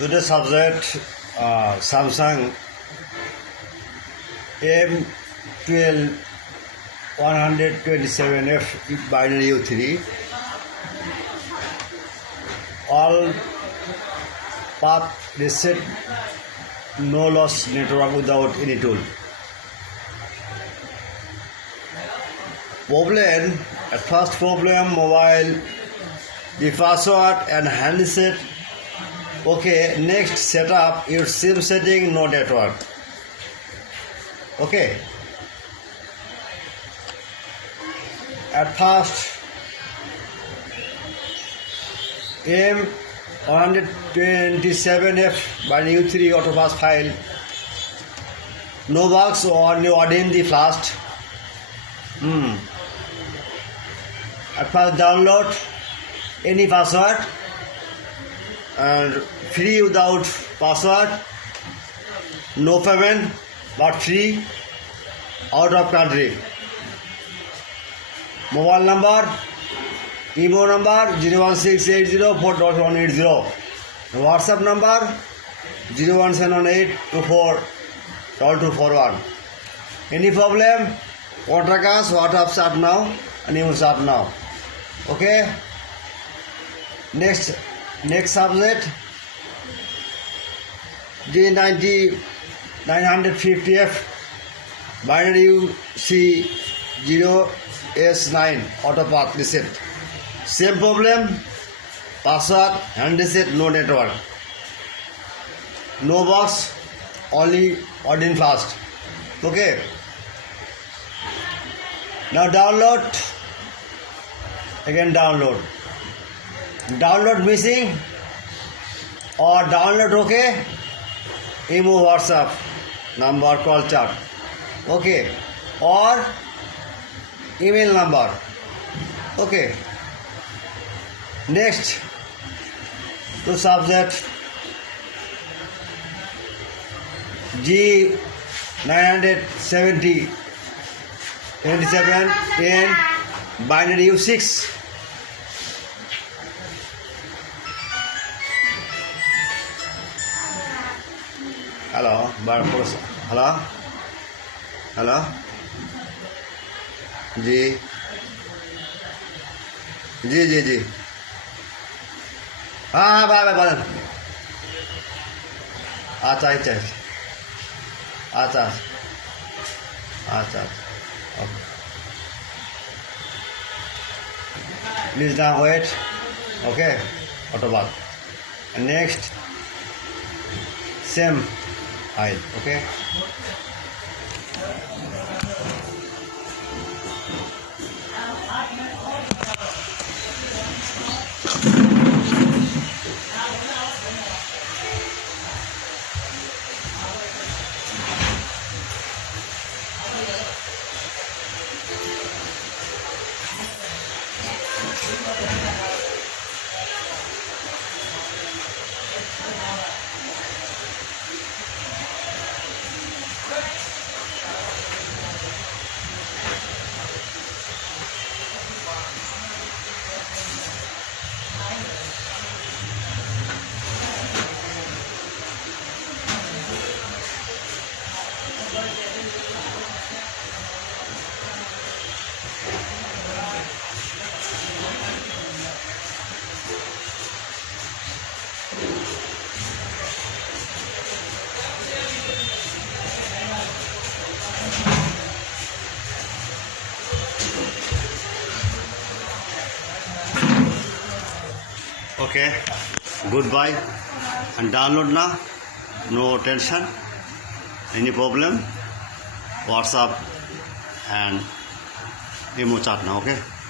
Today's subject Samsung M12 127F binary U3 all path reset, no loss network without any tool. Problem at first problem mobile, the password and handset. Okay, next setup your SIM setting, no network. Okay, at first M127F by U3 AutoPatch file, no bugs or no add-in the flash. At first download any password and free without password, no payment but free, out of country. Mobile number, email number 016804180, WhatsApp number 01718242241. Any problem? Contact us, WhatsApp start now and email start now. Okay. Next subject G977N binary C0S9 AutoPatch reset. Same problem, password, hand reset, no network, no box, only add-in fast. Okay. Now download, again download missing or download okay, email WhatsApp number, call chat, okay, or email number. Okay. Next to subject G977N binary U6. Hello, hello, जी हाँ bye अच्छा okay. Please now wait. Okay, AutoPatch. And next same file. Okay. Okay, goodbye and download now, no tension, any problem, WhatsApp and email chat now, okay.